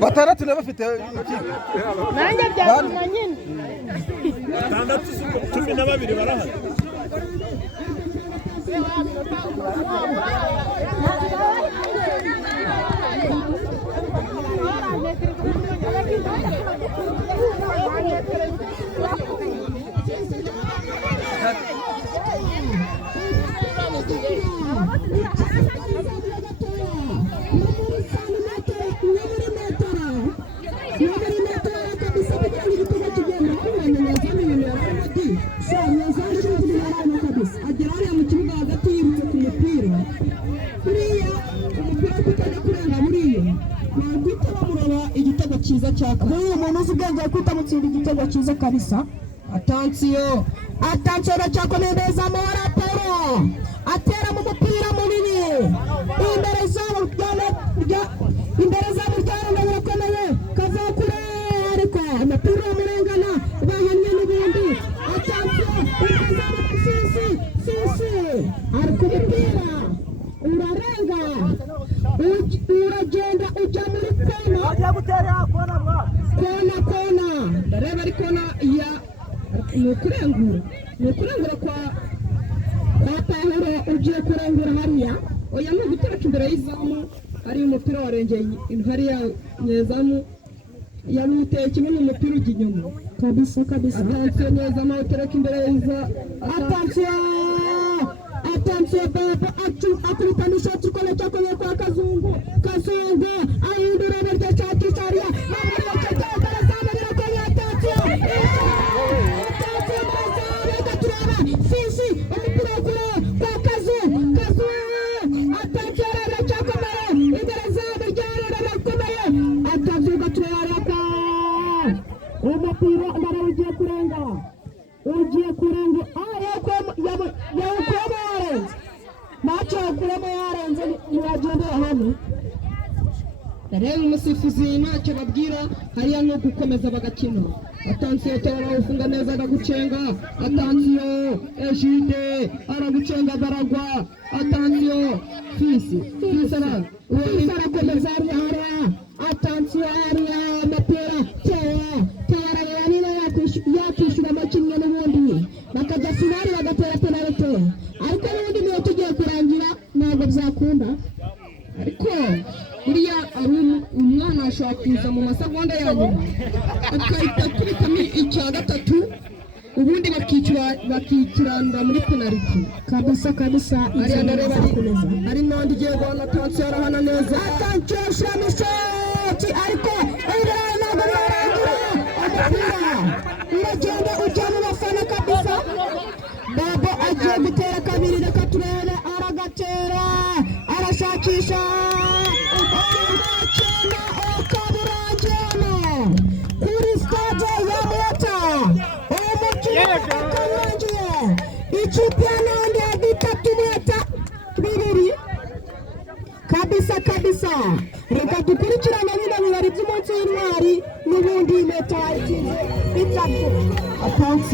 batandatu bafite nanjye byaguma nyine batandatu 12 barahari cyiza kabisa. Attention aracyakomereza amahora Paul atera mu mupira munini imbere zamu birakomeye kavakure ariko umupira umurengana bahanye n'ubundi. Attention sisi ariko umupira urarenga uragenda ujya muri kona ndareba ari kona ya ni ukurengura kwa Pahuro ugiye kurengura hariya oya ni uguteka imbere y'izamu hari umupira warengeye hariya nyezamu yamuteye kimwe n'umupira ujya inyuma kabisa. Attention nyezamu utereka imbere y'izamu. Attention baba akubitanisha tukole cyakone kwa Kazungu ahindura buryo cyakisharia umupira ndara ugiye kurenga macho kuremo yarenze niwagendera hano. Rero umusifuzi ntacyo babwira hariya no gukomeza bagakina. Attention tora ufunga neza agagucenga. Attention Ejide aragucenga baragwa. Attention Fisi arakomeza hariya. Attention hariya mapera tera yanina yakwishyura amakinnyi n'ubundi bakajya finali bagatera penalty ariko n'ubundi niyo tugiye kurangira ntabwo byakunda ariko buriya umwana ashobora kuza mu masegonda ya nyuma akahita turikamo icya gatatu ubundi bakikiranira muri penalty kabisa ariya ndareba ari n'andi igiye guhana. Attention arahana neza. Attention shamushoti ariko ntabwo uragenda ujya mu bafana kabisa. Babo agiye gutera kabiri reka turebe aragatera arashakisha kuri stade ya Mota umukino ukarangiye ikipe ya Nandi ya bitatu Mota bibiri kabisa reka dukurikirane bino birori by'umunsi w'intwari n'ubundi Mota itsinze bitatu.